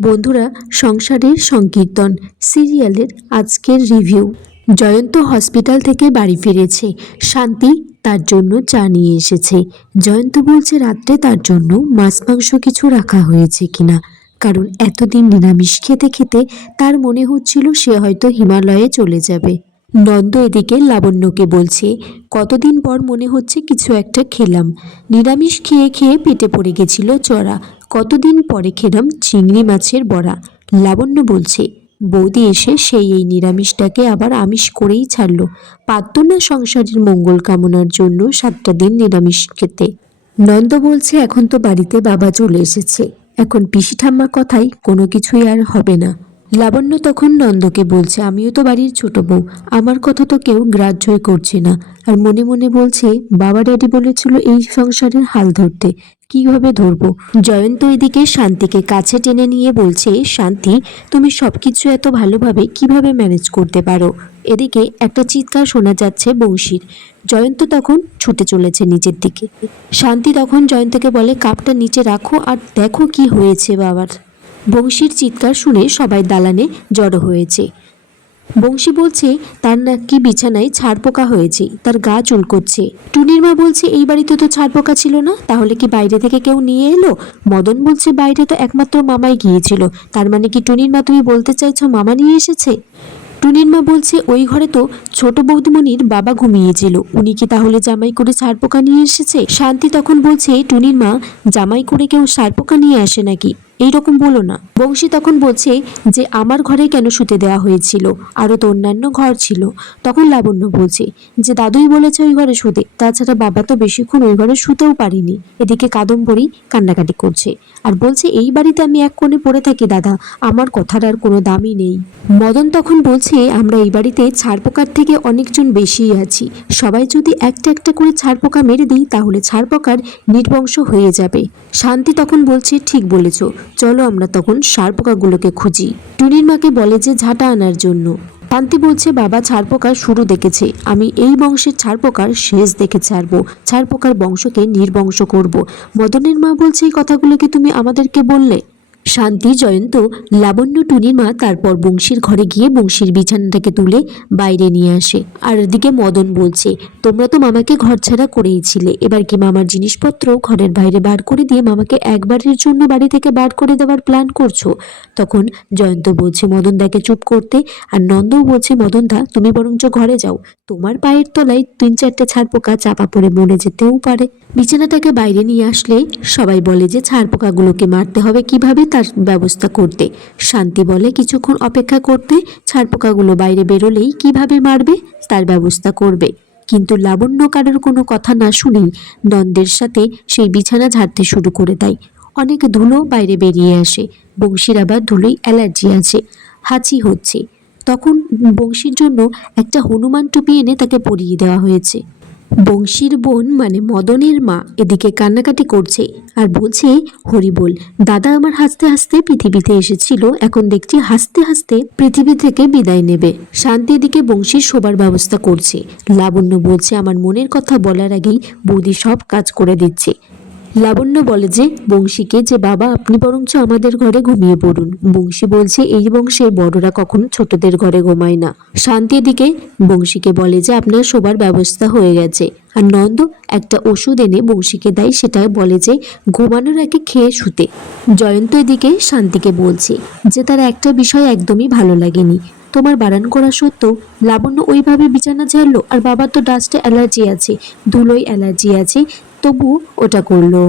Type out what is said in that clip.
বন্ধুরা, সংসারের সংকীর্তন সিরিয়ালের আজকের রিভিউ। জয়ন্ত হসপিটাল থেকে বাড়ি ফিরেছে। শান্তি তার জন্য চা নিয়ে এসেছে। জয়ন্ত বলছে রাত্রে তার জন্য মাছ মাংস কিছু রাখা হয়েছে কিনা, কারণ এতদিন নিরামিষ খেতে খেতে তার মনে হচ্ছিল সে হয়তো হিমালয়ে চলে যাবে। নন্দ এদিকে লাবণ্যকে বলছে, কতদিন পর মনে হচ্ছে কিছু একটা খেলাম। নিরামিষ খেয়ে খেয়ে পেটে পড়ে গেছিল চড়া। কতদিন পরে খেলাম চিংড়ি মাছের বড়া। লাবণ্য বলছে, বৌদি এসে সেই এই নিরামিষটাকে আবার আমিষ করেই ছাড়লো। পারত না সংসারের মঙ্গল কামনার জন্য 7টা দিন নিরামিষ খেতে। নন্দ বলছে, এখন তো বাড়িতে বাবা চলে এসেছে, এখন পিসি ঠাম্মার কথাই কোনো কিছুই আর হবে না। লাবণ্য তখন নন্দকে বলছে, আমিও তো বাড়ির ছোট বউ, আমার কথা তো কেউ গ্রাহ্যই করছে না। আর মনে মনে বলছে, বাবা ড্যাডি বলেছিল এই সংসারের হাল ধরতে, কিভাবে ধরবো। জয়ন্ত এদিকে শান্তিকে কাছে টেনে নিয়ে বলছে, শান্তি, তুমি সবকিছু এত ভালোভাবে কিভাবে ম্যানেজ করতে পারো। এদিকে একটা চিৎকার শোনা যাচ্ছে বংশীর। জয়ন্ত তখন ছুটে চলেছে নিচের দিকে। শান্তি তখন জয়ন্তকে বলে, কাপটা নিচে রাখো আর দেখো কি হয়েছে বাবার। বংশীর চিৎকার শুনে সবাই দালানে জড়ো হয়েছে। বংশী বলছে তার নাকি বিছানায় ছাড়পোকা হয়েছে, তার গা চুলকোচ্ছে। টুনির মা বলছে, এই বাড়িতে তো ছাড়পোকা ছিল না, তাহলে কি বাইরে থেকে কেউ নিয়ে এলো। মদন বলছে, বাইরে তো একমাত্র মামাই গিয়েছিল, তার মানে কি টুনির মা তুমি বলতে চাইছো মামা নিয়ে এসেছে। টুনির মা বলছে, ওই ঘরে তো ছোট বৌদিমণির বাবা ঘুমিয়েছিল, উনি কি তাহলে জামাই করে ছাড়পোকা নিয়ে এসেছে। শান্তি তখন বলছে, টুনির মা, জামাই করে কেউ ছাড়পোকা নিয়ে আসে নাকি, এইরকম বলো না। বংশী তখন বলছে যে আমার ঘরে কেন শুতে দেওয়া হয়েছিল, আরও তো অন্যান্য ঘর ছিল। তখন লাবণ্য বলছে যে দাদুই বলেছে ওই ঘরে শুতে, তাছাড়া বাবা তো বেশিক্ষণ ওই ঘরে শুতেও পারিনি। এদিকে কাদম্বরী কান্নাকাটি করছে আর বলছে, এই বাড়িতে আমি এক কোণে পড়ে থাকি দাদা, আমার কথার আর কোনো দামই নেই। মদন তখন বলছে, আমরা এই বাড়িতে ছাড়পোকার থেকে অনেকজন বেশিই আছি, সবাই যদি একটা একটা করে ছাড়পোকা মেরে দিই তাহলে ছাড়পোকার নির্বংশ হয়ে যাবে। শান্তি তখন বলছে, ঠিক বলেছ, চলো আমরা তখন ছাড়পোকাগুলোকে খুঁজি। টুনির মাকে বলে যে ঝাঁটা আনার জন্য। শান্তি বলছে, বাবা ছাড়পোকার শুরু দেখেছে, আমি এই বংশের ছাড়পোকার শেষ দেখে ছাড়বো, ছাড়পোকার বংশকে নির্বংশ করব। মদনের মা বলছে, এই কথাগুলোকে তুমি আমাদেরকে বললে। শান্তি, জয়ন্ত, লাবণ্য, টুনির মা তারপর বংশীর ঘরে গিয়ে বংশীর বিছানাটাকে তুলে বাইরে নিয়ে আসে। আর এদিকে মদন বলছে, তোমরা তো মামাকে ঘর ছাড়া করেইছিলে, এবার কি মামার জিনিসপত্র ঘরের বাইরে বার করে দিয়ে মামাকে একবারের জন্য বাড়ি থেকে বার করে দেওয়ার প্ল্যান করছো। তখন জয়ন্ত বলছে মদন দাকে চুপ করতে, আর নন্দও বলছে, মদন দা তুমি বরঞ্চ ঘরে যাও, তোমার পায়ের তলায় 3-4টে ছাড়পোকা চাপা পড়ে মরে যেতেও পারে। বিছানাটাকে বাইরে নিয়ে আসলে সবাই বলে যে ছাড়পোকাগুলোকে মারতে হবে কিভাবে তার ব্যবস্থা করতে। শান্তি বলে কিছুক্ষণ অপেক্ষা করতে, ছাড়পোকাগুলো বাইরে বেরোলেই কিভাবে মারবে তার ব্যবস্থা করবে। কিন্তু লাবণ্য কারোর কোনো কথা না শুনেই নন্দের সাথে সেই বিছানা ঝাড়তে শুরু করে দেয়। অনেক ধুলো বাইরে বেরিয়ে আসে। বংশীর আবার ধুলোয় অ্যালার্জি আছে, হাঁচি হচ্ছে। তখন বংশীর জন্য একটা হনুমান টুপি এনে তাকে পরিয়ে দেওয়া হয়েছে। বংশীর বোন মানে মদনের মা এদিকে কান্নাকাটি করছে আর বলছে, হরি বল, দাদা আমার হাসতে হাসতে পৃথিবীতে এসেছিল, এখন দেখছি হাসতে হাসতে পৃথিবী থেকে বিদায় নেবে। শান্তি এদিকে বংশীর শোবার ব্যবস্থা করছে। লাবণ্য বলছে, আমার মনের কথা বলার আগেই বৌদি সব কাজ করে দিচ্ছে। লাবণ্য বলে যে বংশীকে, যে বাবা আপনি বরঞ্চ আমাদের ঘরে ঘুমিয়ে পড়ুন। বংশী বলছে, এই বংশে বড়রা কখনো ছোটদের ঘরে ঘুমায় না। শান্তি এদিকে বংশীকে বলে যে আপনার শোবার ব্যবস্থা হয়ে গেছে। আর নন্দ একটা ওষুধ এনে বংশীকে দেয়, সেটা বলে যে ঘুমানোর আগে খেয়ে শুতে। জয়ন্ত এদিকে শান্তিকে বলছে যে তার একটা বিষয় একদমই ভালো লাগেনি, তোমার বারণ করা সত্ত্বেও লাবণ্য ওইভাবে বিছানা ঝাড়লো, আর বাবার তো ডাস্টে অ্যালার্জি আছে, ধুলোয় অ্যালার্জি আছে, তবু ওটা করলো।